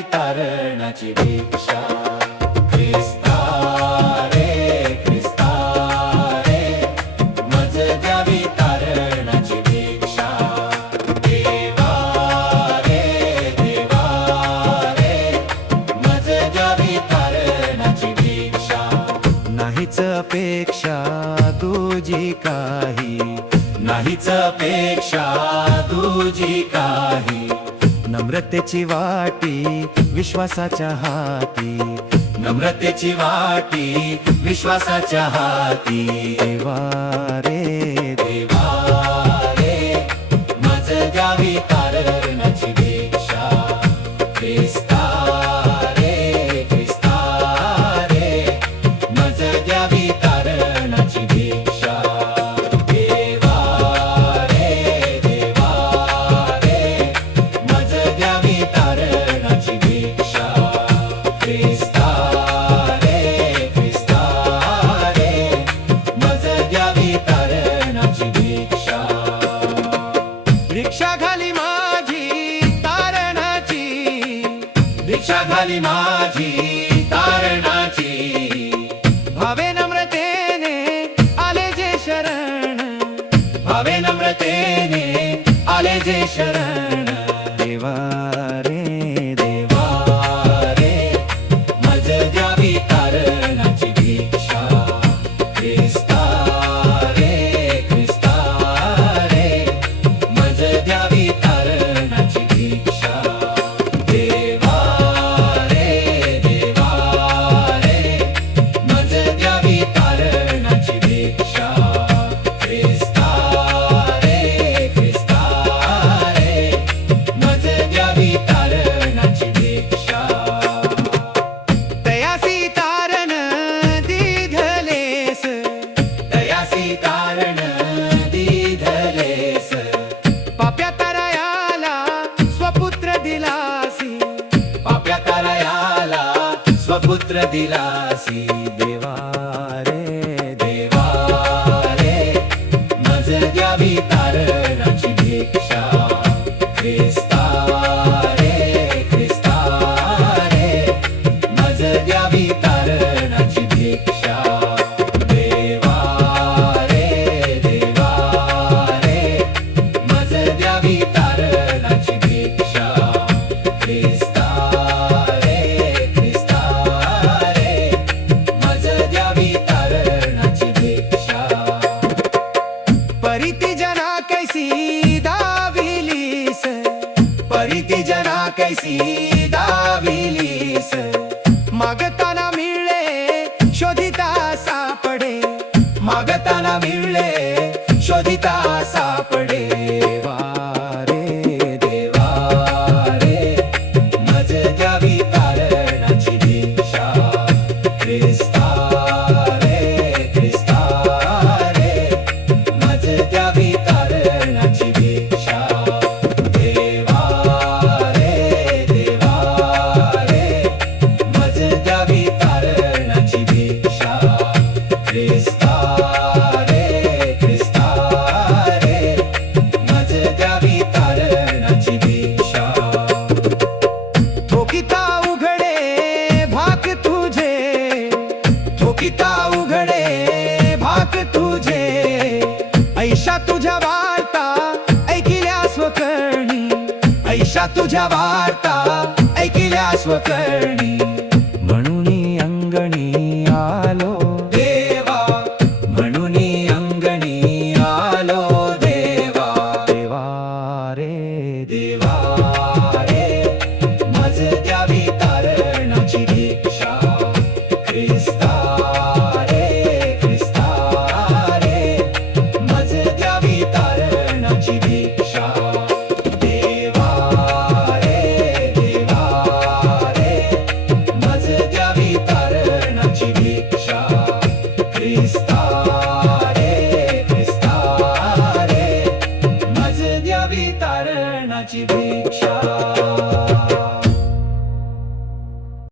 द्यावी तारणाची भिक्षा। ख्रिस्ता रे ख्रिस्ता रे, मज द्यावी तारणाची भिक्षा। देवा रे देवा रे, मज द्यावी तारणाची भिक्षा। नाहीच अपेक्षा तुझी काही, नाहीच अपेक्षा तुझी काही, नम्रतेची वाटी विश्वासाच्या हाती, नम्रतेची वाटी विश्वासाच्या हाती। देवा रे देवा रे, मज द्यावी तारणाची भिक्षा। ख्रिस्ता रे ख्रिस्ता रे, मज द्यावी तारणाची भिक्षा। देवा रे देवा रे, मज द्यावी तारणाची भिक्षा। ख्रिस्ता रे ख्रिस्ता रे, मज द्यावी तारणाची भिक्षा। भिक्षा घाली माझी तारणाची, भिक्षा घाली माझी तारणाची। भावे नम्रतेने आले जे शरण, भावे नम्रतेने आले जे शरण। देवा रे देवा रे, मज द्यावी तारणाची भिक्षा। ख्रिस्ता रे ख्रिस्ता रे, मज द्यावी तारणाची भिक्षा। देवा रे देवा रे, मज द्यावी तारणाची भिक्षा। ख्रिस्ता रे ख्रिस्ता रे, मज द्यावी तारणाची भिक्षा। तयासी तारण दिधलेस, तयासी तारण दिधलेस, पाप्या तरायाला स्वपुत्र दिलासी, पाप्या तरायाला स्वपुत्र दिलासी। देवा रे देवा रे, मज द्यावी तारणाची भिक्षा। ख्रिस्ता रे ख्रिस्ता रे, मज द्यावी तारणाची भिक्षा। देवा रे देवा रे, मज द्यावी तारणाची भिक्षा। ख्रिस्ता रे ख्रिस्ता रे, मज द्यावी तारणाची भिक्षा। परिती जना कैसी दाविलीस, परिती जना कैसी दाविलीस, मागताना मिळे शोधिता सापडे, मागताना मिळले शोधिता सापडे। देवा रे देवा रे, मज द्यावी तारणाची भिक्षा। ख्रिस्ता रे ख्रिस्ता रे, मज द्यावी तारणाची भिक्षा। देवा रे देवा रे, मज द्यावी तारणाची भिक्षा। ख्रिस्ता रे ख्रिस्ता रे, मज द्यावी तारणाची भिक्षा। थोकिता उघडे भाग तुझे, थोकिता उघडे भाग तुझे, ऐशा तुझ्या वार्ता ऐकिल्या स्वकर्णी, ऐशा तुझ्या वार्ता ऐकिल्या स्वकर्णी। म्हणून अंगणी आलो देवा म्हणून अंगणी आलो देवा। देवा रे देवा रे, मज द्यावी तारणाची भिक्षा। ख्रिस्ता रे ख्रिस्ता रे, मज द्यावी तारणाची भिक्षा। देवा रे देवा रे, मज द्यावी तारणाची भिक्षा। ख्रिस्ता रे ख्रिस्ता रे, मज द्यावी तारणाची भिक्षा।